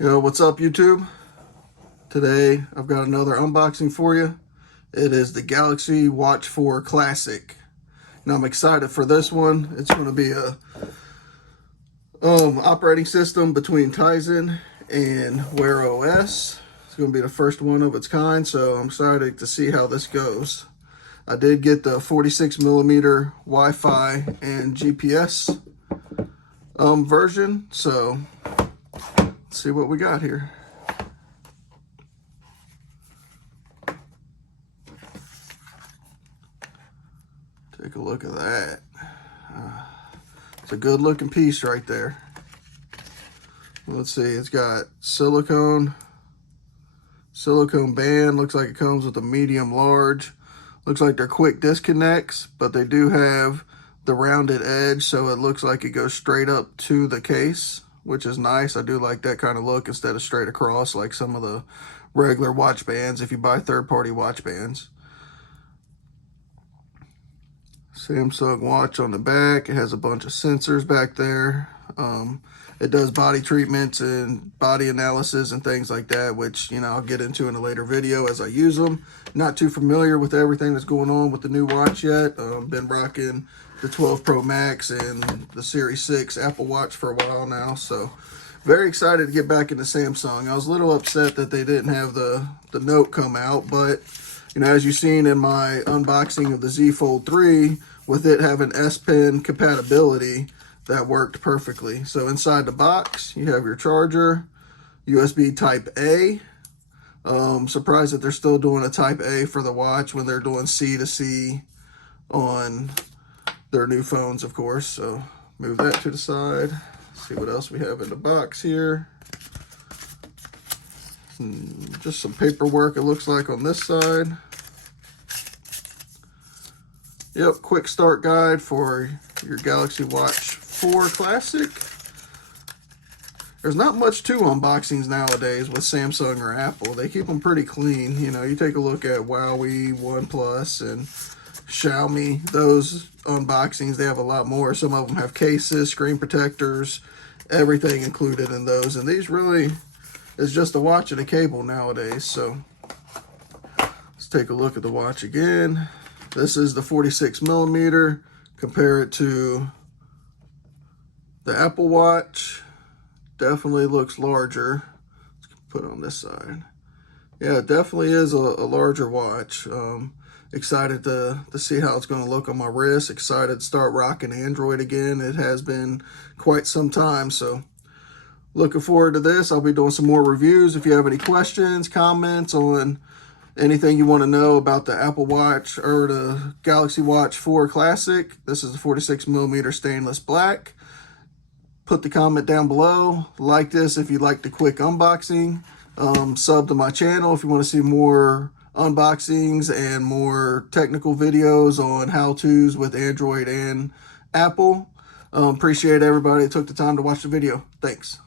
Yo, what's up, YouTube? Today I've got another unboxing for you. It is the Galaxy Watch 4 Classic. Now I'm excited for this one. It's going to be a operating system between Tizen and Wear OS. It's going to be the first one of its kind, so I'm excited to see how this goes. I did get the 46mm Wi-Fi and GPS version, so let's see what we got here. Take a look at that. It's a good looking piece right there. Let's see, it's got silicone band. Looks like it comes with a medium large. Looks like they're quick disconnects, but they do have the rounded edge, so it looks like it goes straight up to the case, which is nice. I do like that kind of look instead of straight across like some of the regular watch bands if you buy third-party watch bands. Samsung watch on the back. It has a bunch of sensors back there. It does body treatments and body analysis and things like that, which, you know, I'll get into in a later video as I use them. Not too familiar with everything that's going on with the new watch yet. Been rocking the 12 Pro Max and the Series 6 Apple Watch for a while now, so very excited to get back into Samsung. I was a little upset that they didn't have the Note come out, but you know, as you've seen in my unboxing of the Z Fold 3, with it having S Pen compatibility, that worked perfectly. So inside the box, you have your charger, USB Type A. Surprised that they're still doing a Type A for the watch when they're doing C to C on their new phones, of course. So move that to the side. See what else we have in the box here. Just some paperwork, it looks like, on this side. Yep, quick start guide for your Galaxy Watch 4 Classic. There's not much to unboxings nowadays with Samsung or Apple. They keep them pretty clean. You know, you take a look at Huawei, OnePlus, and Xiaomi. Those unboxings, they have a lot more. Some of them have cases, screen protectors, everything included in those. And these really is just a watch and a cable nowadays. So let's take a look at the watch again. This is the 46mm. Compare it to the Apple Watch. Definitely looks larger. Let's put it on this side. Yeah, it definitely is a larger watch. Excited to see how it's going to look on my wrist. Excited to start rocking Android again. It has been quite some time, so looking forward to this. I'll be doing some more reviews. If you have any questions, comments on anything you want to know about the Apple Watch or the Galaxy Watch 4 Classic, this is the 46mm stainless black. Put the comment down below. Like this if you like the quick unboxing. Sub to my channel if you want to see more unboxings and more technical videos on how-tos with Android and Apple. Appreciate everybody that took the time to watch the video. Thanks.